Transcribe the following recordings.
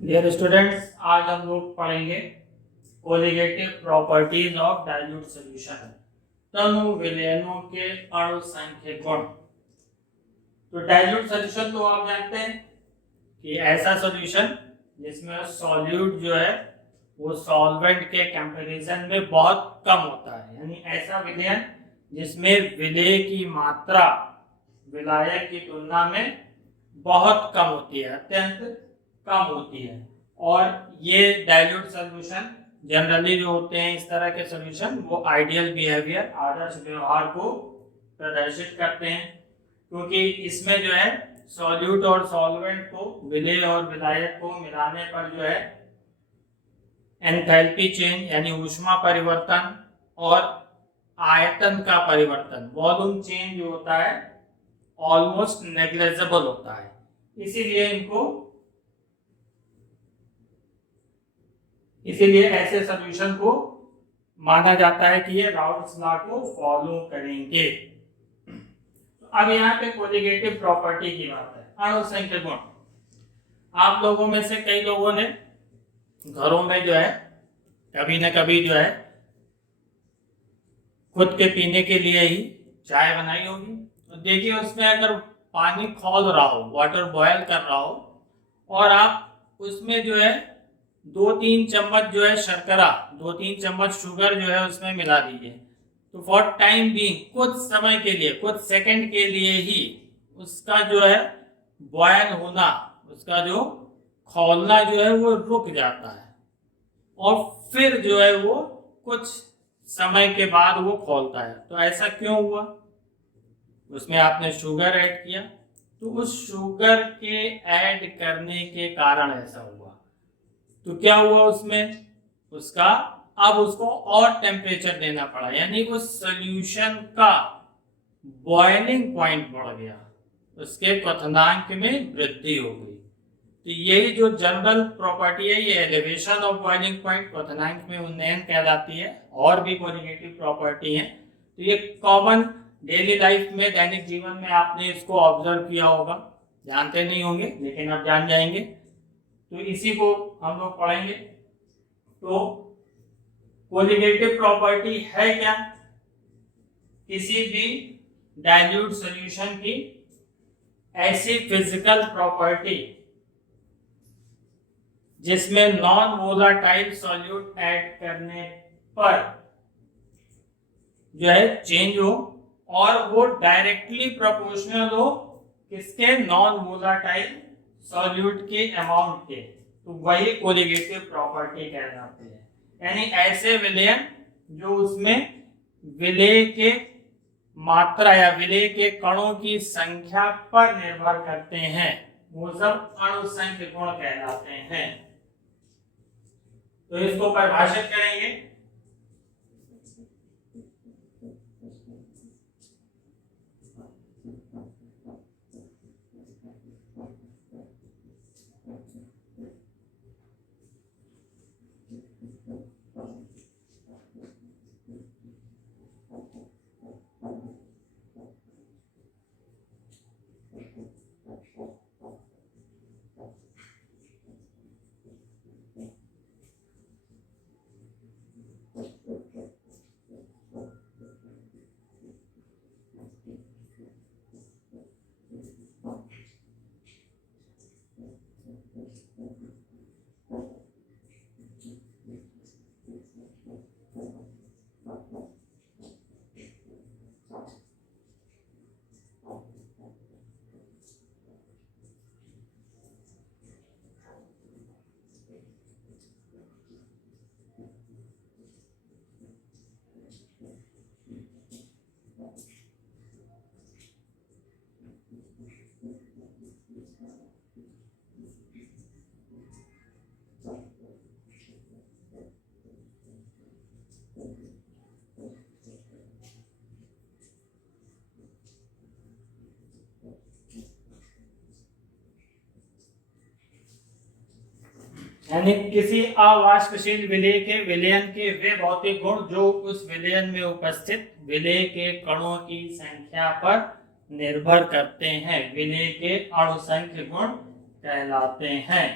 Dear students, आज हम लोग पढ़ेंगे colligative properties of dilute solution, तनु विलयनों के अणु संख्या गुण। तो डाइल्यूट सॉल्यूशन तो आप जानते हैं कि ऐसा सॉल्यूशन जिसमें सॉल्यूट जो है वो सॉल्वेंट के कंपैरिजन में बहुत कम होता है, यानी ऐसा विलयन जिसमें विलेय की मात्रा विलायक की तुलना में बहुत कम होती है, अत्यंत कम होती है। और ये डाइल्यूट सॉल्यूशन जनरली जो होते हैं इस तरह के सॉल्यूशन वो आइडियल बिहेवियर, आदर्श व्यवहार को प्रदर्शित करते हैं, क्योंकि इसमें जो है सॉल्यूट और सॉल्वेंट को, विलेय और विलायक को मिलाने पर जो है एंथैल्पी चेंज यानी ऊष्मा परिवर्तन और आयतन का परिवर्तन, वॉल्यूम चेंज जो होता है ऑलमोस्ट नेग्लिजिबल होता है। इसीलिए ऐसे सॉल्यूशन को माना जाता है कि ये राउल्ट्स लॉ को फॉलो करेंगे। अब यहाँ पे कोलिगेटिव प्रॉपर्टी की बात है, अणु संख्या गुण। आप लोगों में से कई लोगों ने घरों में जो है कभी न कभी जो है खुद के पीने के लिए ही चाय बनाई होगी। तो देखिए उसमें अगर पानी खौल रहा हो, वाटर बॉयल कर रहा हो, और आप उसमें जो है 2-3 चम्मच जो है शर्करा, 2-3 चम्मच शुगर जो है उसमें मिला दीजिए। तो फॉर टाइम बीइंग, कुछ समय के लिए, कुछ सेकंड के लिए ही उसका जो है बॉयल होना, उसका जो खौलना जो है वो रुक जाता है, और फिर जो है वो कुछ समय के बाद वो खौलता है। तो ऐसा क्यों हुआ? उसमें आपने शुगर ऐड किया, तो उस शुगर के ऐड करने के कारण ऐसा हुआ। तो क्या हुआ उसमें, उसका अब उसको और टेम्परेचर देना पड़ा, यानी उस सॉल्यूशन का बॉइलिंग पॉइंट बढ़ गया, उसके क्वथनांक में वृद्धि हो गई। तो यही जो जनरल प्रॉपर्टी है, ये एलिवेशन ऑफ बॉइलिंग पॉइंट, क्वथनांक में उन्नयन कहलाती है। और भी कोलिगेटिव प्रॉपर्टी है, तो ये कॉमन डेली लाइफ में, दैनिक जीवन में आपने इसको ऑब्जर्व किया होगा, जानते नहीं होंगे लेकिन अब जान जाएंगे। तो इसी को हम लोग पढ़ेंगे। तो कोलिगेटिव प्रॉपर्टी है क्या? किसी भी डाइल्यूट सॉल्यूशन की ऐसी फिजिकल प्रॉपर्टी जिसमें नॉन वोलाटाइल सॉल्यूट ऐड करने पर जो है चेंज हो, और वो डायरेक्टली प्रोपोर्शनल हो किसके? नॉन वोलाटाइल सॉल्यूट के अमाउंट के। तो वही कोलिगेटिव प्रॉपर्टी कहलाते हैं, यानी ऐसे विलयन जो उसमें विलेय के मात्रा या विलेय के कणों की संख्या पर निर्भर करते हैं, वो सब अणु संख्या गुण कहलाते हैं। तो इसको परिभाषित करेंगे। यानी किसी अवाष्पशील विलेय के विलयन के वे भौतिक गुण जो उस विलयन में उपस्थित विलेय के कणों की संख्या पर निर्भर करते हैं, विलेय के अणु संख्या गुण कहलाते हैं।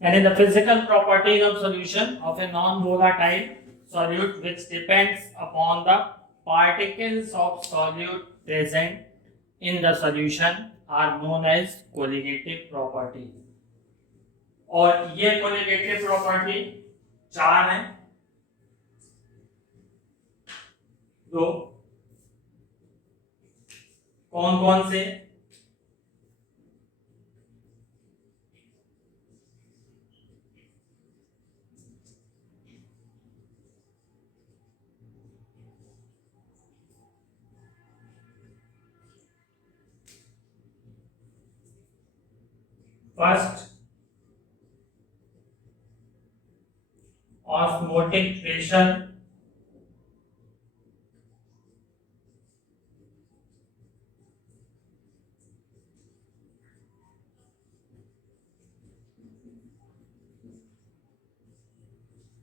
And in the physical properties of solution of a non-volatile solute which depends upon the particles of solute present in the solution are known as colligative property. और ये colligative property चार हैं, तो कौन कौन से? फर्स्ट, ऑस्मोटिक प्रेशर,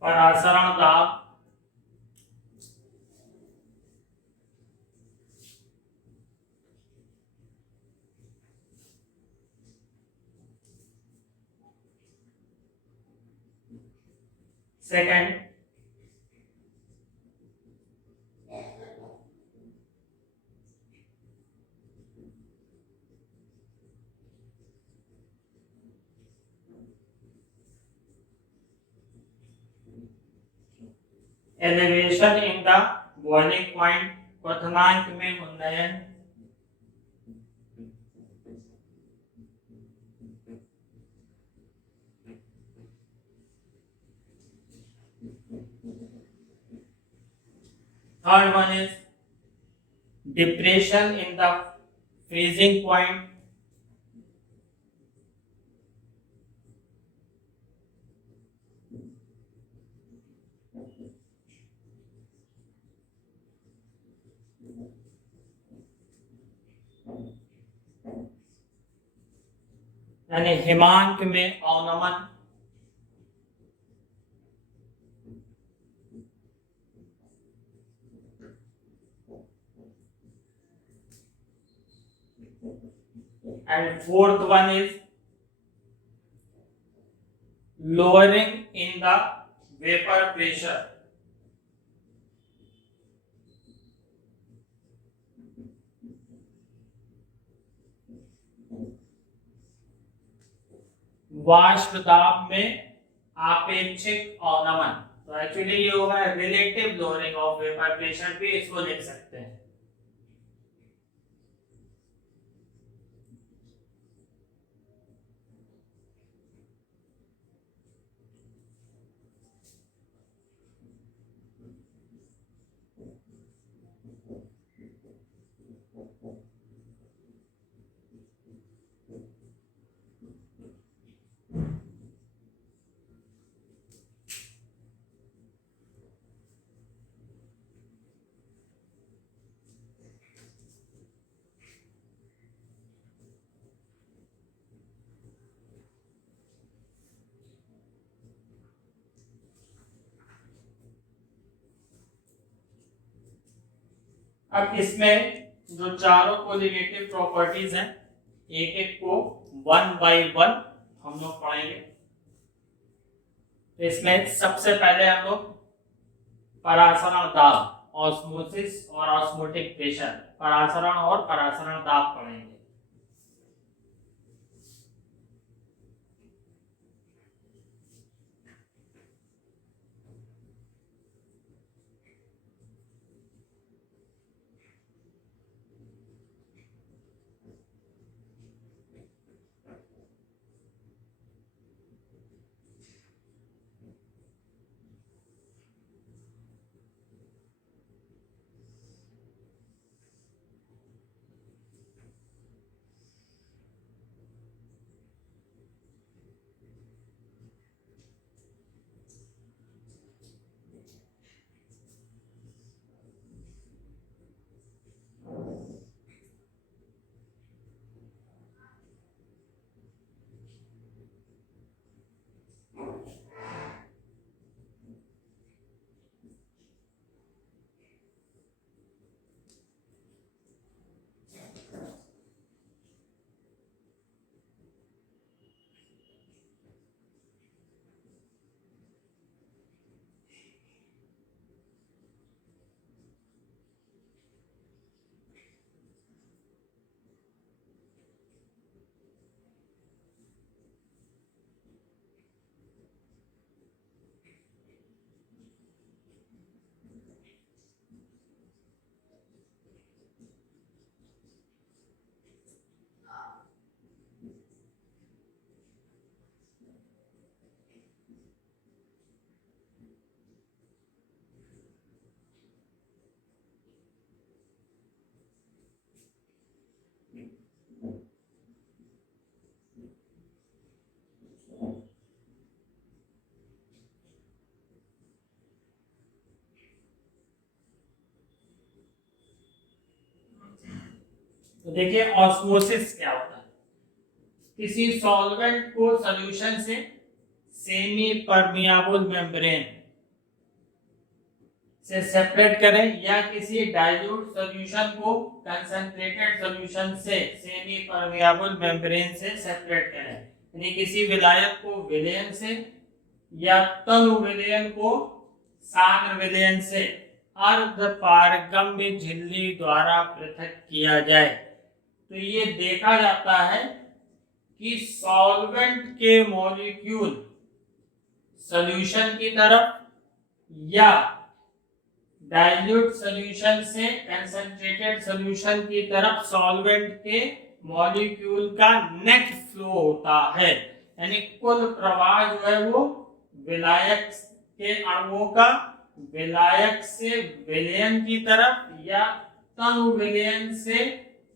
परासरण दाब, second elevation in the boiling point, क्वथनांक में उन्नयन, third one is depression in the freezing point, यानी हिमांक में अवनमन, and fourth one is lowering in the vapor pressure. वाष्प दाब में आपेक्षिक अवनमन, तो एक्चुअली ये होगा relative lowering of vapour pressure भी इसको लिख सकते हैं। अब इसमें जो चारों कोलिगेटिव प्रॉपर्टीज हैं, एक एक को वन बाय वन हम लोग पढ़ेंगे। तो इसमें सबसे पहले हम लोग परासरण दाब, ऑस्मोसिस और ऑस्मोटिक प्रेशर, परासरण और परासरण दाब पढ़ेंगे। तो देखिए ऑस्मोसिस क्या होता है। किसी सॉल्वेंट को सॉल्यूशन से सेमी परमियाबल मेम्ब्रेन से सेपरेट करें या किसी डाइल्यूट सॉल्यूशन को कंसंट्रेटेड सॉल्यूशन से सेमी परमियाबल मेम्ब्रेन से सेपरेट करें, यानी किसी विलायक को विलयन से या तनु विलयन को सांद्र विलयन से अर्धपारगम्य झिल्ली द्वारा पृथक किया जाए। तो ये देखा जाता है कि सॉल्वेंट के मॉलिक्यूल सॉल्यूशन की तरफ या डाइल्यूट सॉल्यूशन से कंसंट्रेटेड सॉल्यूशन की तरफ सॉल्वेंट के मॉलिक्यूल का नेट फ्लो होता है, यानी कुल प्रवाह जो है वो विलायक के अणुओं का विलायक से विलयन की तरफ या तनु विलयन से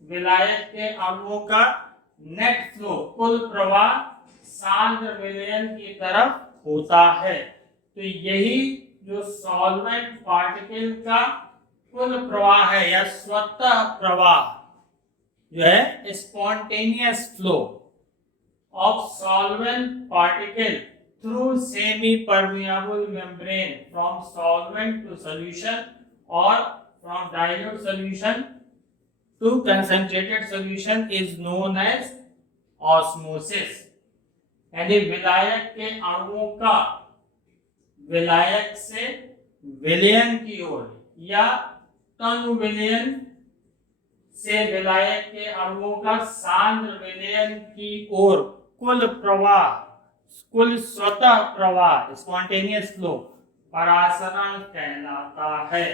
विलायक के अणुओं का नेट फ्लो कुल प्रवाह सांद्र विलयन की तरफ होता है। तो यही जो सॉल्वेंट पार्टिकल का कुल प्रवाह है या स्वतः प्रवाह जो है spontaneous flow of solvent particle through semi-permeable membrane from solvent to solution or from dilute solution to concentrated solution is known as osmosis। यानी विलायक के अणुओं का विलायक से विलयन की ओर या तनु विलयन से विलायक के अणुओं का सांद्र विलयन की ओर कुल प्रवाह कुल स्वतः प्रवाह स्पॉन्टेनियस फ्लो परासरण कहलाता है।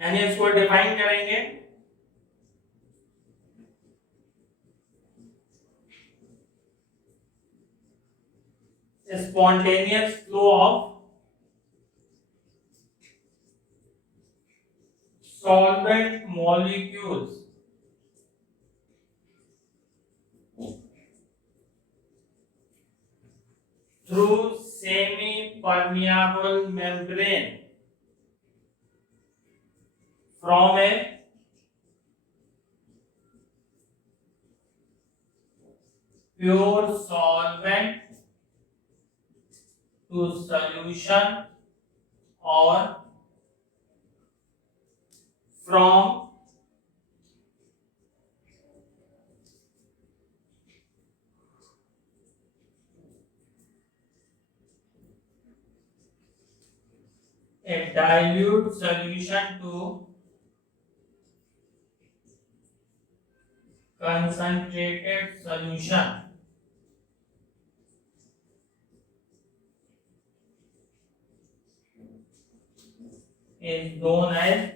यानी इसको डिफाइन करेंगे spontaneous flow of solvent molecules through semi-permeable membrane from a pure solvent to solution or from a dilute solution to concentrated solution is known as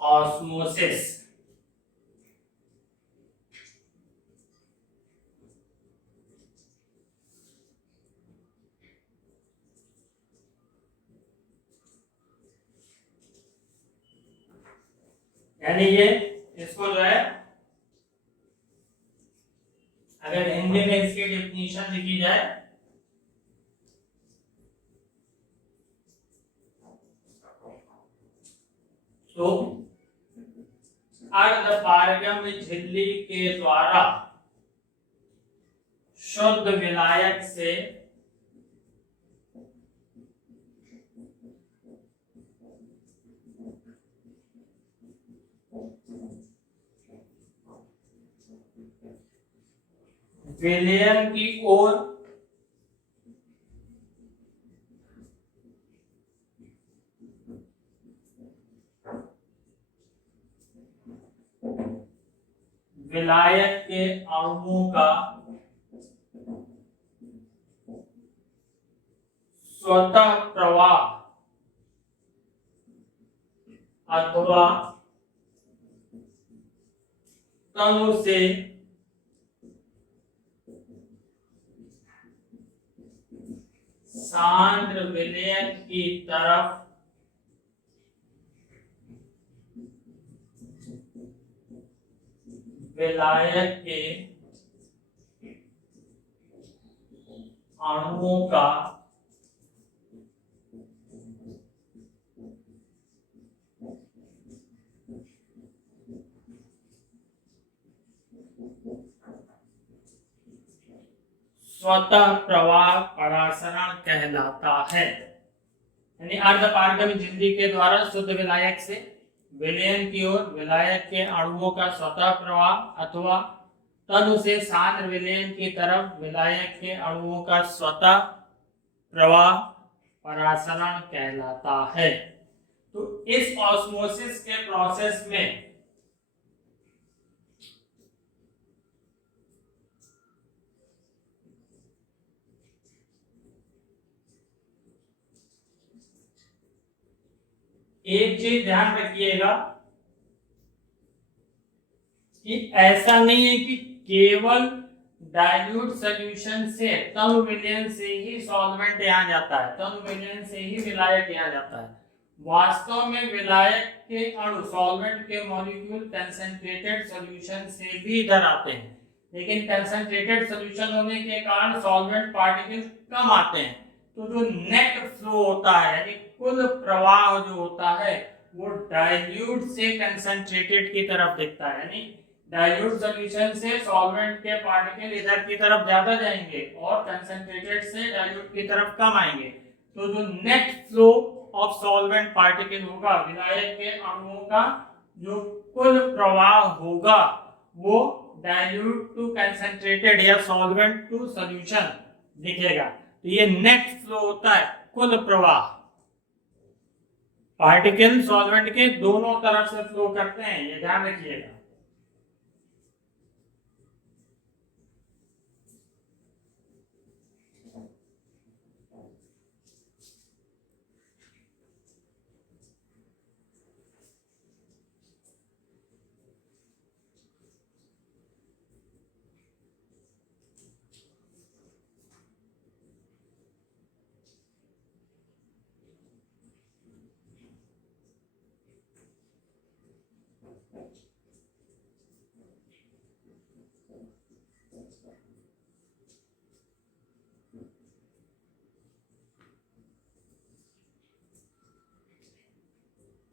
osmosis. यानी ये इसको जो है अगर हिंदी में इसकी डेफिनेशन लिखी जाए तो अर्धपारगम्य झिल्ली के द्वारा शुद्ध विलायक से विलयन की ओर विलायक के अणुओं का स्वतः प्रवाह अथवा तनु से सांद्र विलयन की तरफ विलायक के अणुओं का स्वतः प्रवाह परासरण कहलाता है। यानी अर्धपारगम्य झिल्ली के द्वारा शुद्ध विलायक से विलयन की ओर विलायक के अणुओं का स्वतः प्रवाह अथवा तनु से सांद्र विलयन की तरफ विलायक के अणुओं का स्वतः प्रवाह परासरण कहलाता है। तो इस ऑस्मोसिस के प्रोसेस में एक चीज ध्यान रखिएगा कि ऐसा नहीं है कि केवल डाइल्यूट सॉल्यूशन से तनु विलयन से ही सॉल्वेंट यहाँ जाता है, तनु विलयन से ही विलायक यहाँ जाता है। वास्तव में विलायक के अणु सॉल्वेंट के मॉलिक्यूल कंसंट्रेटेड सॉल्यूशन से भी इधर आते हैं, लेकिन कंसंट्रेटेड सॉल्यूशन होने के कारण सॉल्वेंट पार्टिकल कम आते हैं। तो जो नेट फ्लो होता है यानी कुल प्रवाह जो होता है वो डाइल्यूट से कंसंट्रेटेड की तरफ दिखता है। यानी डाइल्यूट सॉल्यूशन से सॉल्वेंट के पार्टिकल इधर की तरफ ज्यादा जाएंगे और कंसंट्रेटेड से डाइल्यूट की तरफ कम आएंगे। तो जो net flow of solvent particle होगा विलायक के अणुओं का जो कुल प्रवाह होगा वो डाइल्यूट टू कंसंट्रेटेड या सॉल्वेंट टू सॉल्यूशन दिखेगा। तो ये नेट फ्लो होता है, कुल प्रवाह। पार्टिकल सॉल्वेंट के दोनों तरफ से फ्लो करते हैं, ये ध्यान रखिएगा।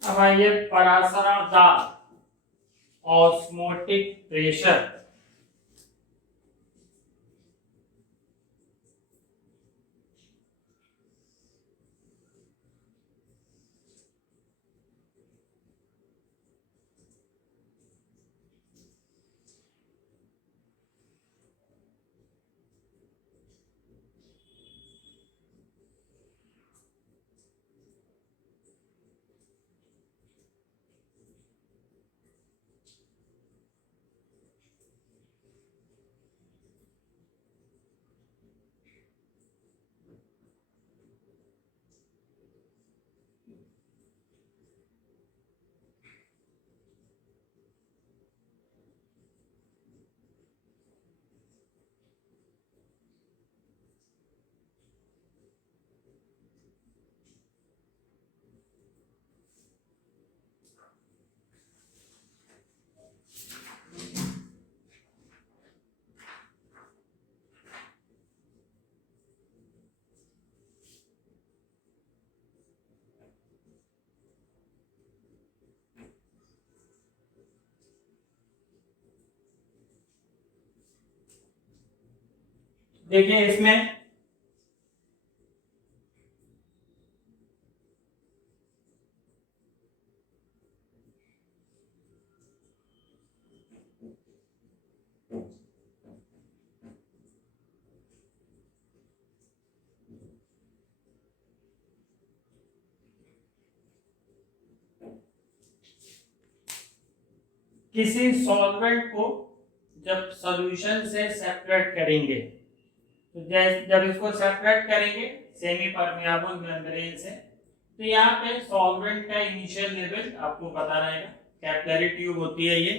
अब आइए परासरण दाब, ऑस्मोटिक प्रेशर। देखिए इसमें किसी सॉल्वेंट को जब सॉल्यूशन से सेपरेट करेंगे, तो जब इसको सेपरेट करेंगे सेमी परमियाबल मेम्ब्रेन से, तो यहाँ पे सॉल्वेंट का इनिशियल लेवल आपको पता रहेगा। कैपिलरी ट्यूब होती है, ये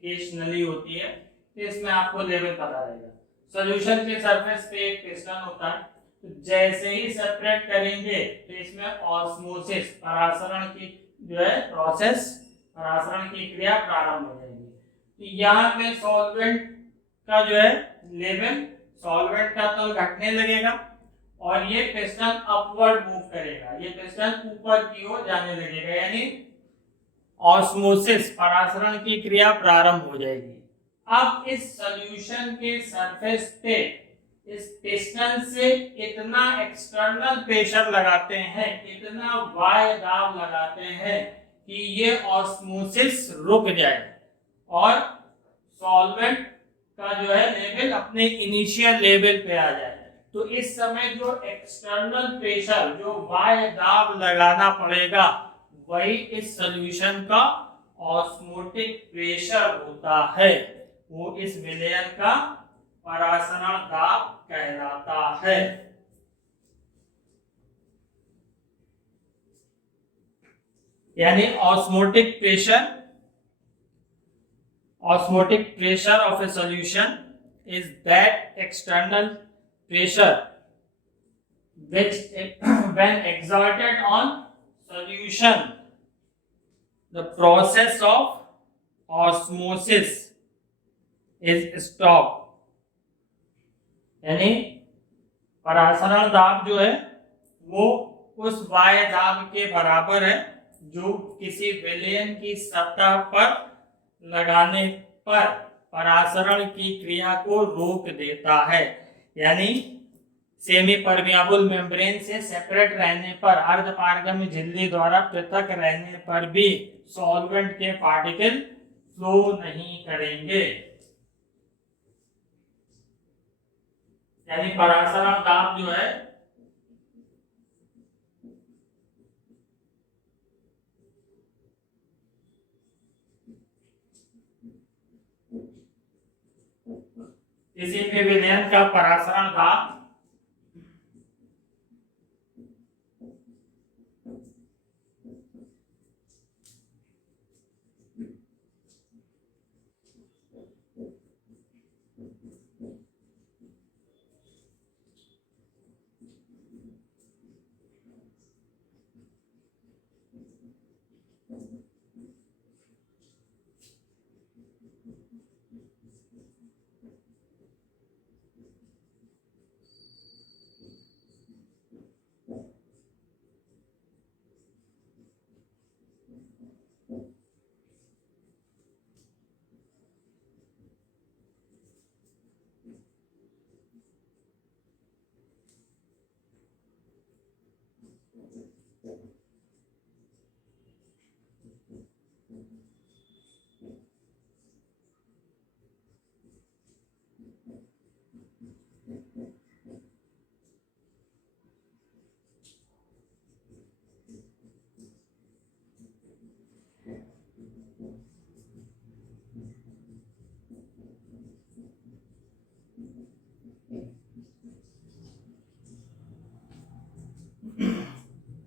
केश नली होती है, तो इसमें आपको लेवल पता रहेगा। सॉल्यूशन के सरफेस पे एक पिस्टन होता है, तो जैसे ही सेपरेट करेंगे तो इसमें ऑस्मोसिस, परासरण की जो है प्रोसेस, परासरण की क्रिया प्रारंभ हो जाएगी। तो यहाँ पे सॉल्वेंट का जो है लेवल, सॉल्वेंट का तल घटने लगेगा और ये पिस्टन अपवर्ड मूव करेगा, ये पिस्टन ऊपर की ओर जाने लगेगा, यानी ऑस्मोसिस, परासरण की क्रिया प्रारंभ हो जाएगी। अब इस सॉल्यूशन के सरफेस पे इस पिस्टन से इतना एक्सटर्नल प्रेशर लगाते हैं, इतना बाह्य दाब लगाते हैं कि ये ऑस्मोसिस रुक जाए और सॉल्वेंट का जो है लेवल अपने इनिशियल लेवल पे आ जाए। तो इस समय जो एक्सटर्नल प्रेशर, जो बाह्य दाब लगाना पड़ेगा, वही इस सॉल्यूशन का ऑस्मोटिक प्रेशर होता है। वो इस विलयन का परासरण दाब कहलाता है। यानी osmotic pressure of a solution is that external pressure which when exerted on solution, the process of osmosis is stopped। यानी परासरण दाब जो है वो उस बाह्य दाब के बराबर है जो किसी विलयन की सतह पर लगाने पर परासरण की क्रिया को रोक देता है। यानी सेमी परमियाबल मेम्ब्रेन से सेपरेट रहने पर, अर्धपारगम्य झिल्ली द्वारा पृथक रहने पर भी सॉल्वेंट के पार्टिकल फ्लो नहीं करेंगे। यानी परासरण दाब जो है किसी भी विलयन का परासरण दाब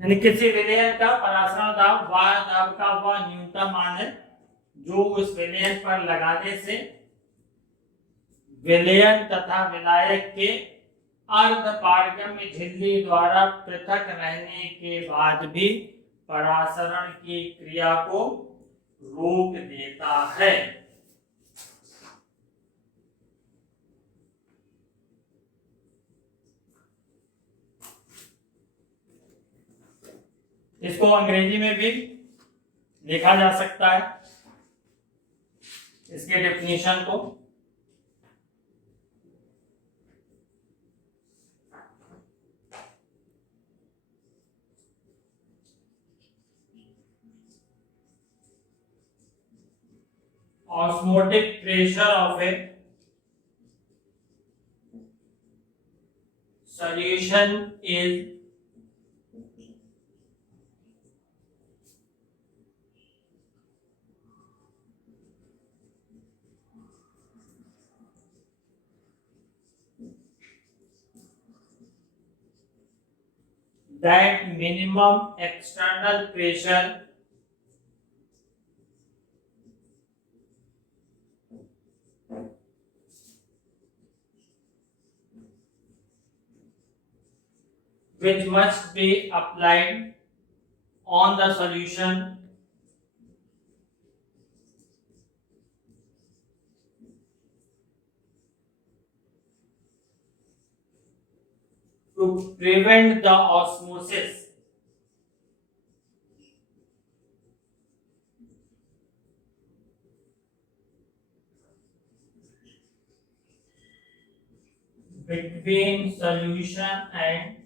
यानी किसी विलयन का परासरण दाब बाह्य दाब का वह न्यूनतम मान है जो उस विलयन पर लगाने से विलयन तथा विलायक के अर्धपारगम्य झिल्ली द्वारा पृथक रहने के बाद भी परासरण की क्रिया को रोक देता है। इसको अंग्रेजी में भी लिखा जा सकता है, इसके डेफिनेशन को। osmotic pressure of a solution is that minimum external pressure which must be applied on the solution to prevent the osmosis between solution and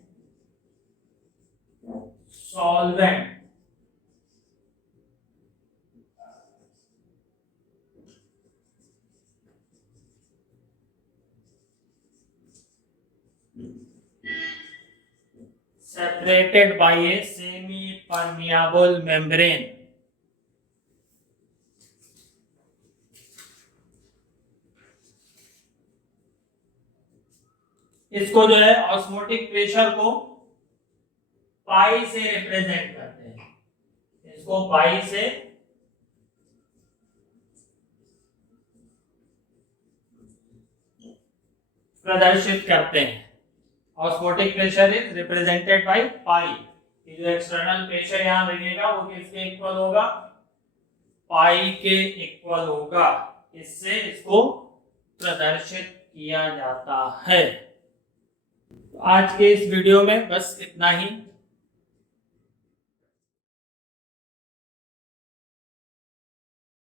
solvent. Separated by a semi-permeable membrane. इसको जो है osmotic pressure को पाई से represent करते हैं, इसको पाई से प्रदर्शित करते हैं। Osmotic pressure is represented by pi. ये जो एक्सटर्नल प्रेशर यहां लगेगा वो किसके इक्वल होगा? पाई के इक्वल होगा। इससे इसको प्रदर्शित किया जाता है। आज के इस वीडियो में बस इतना ही।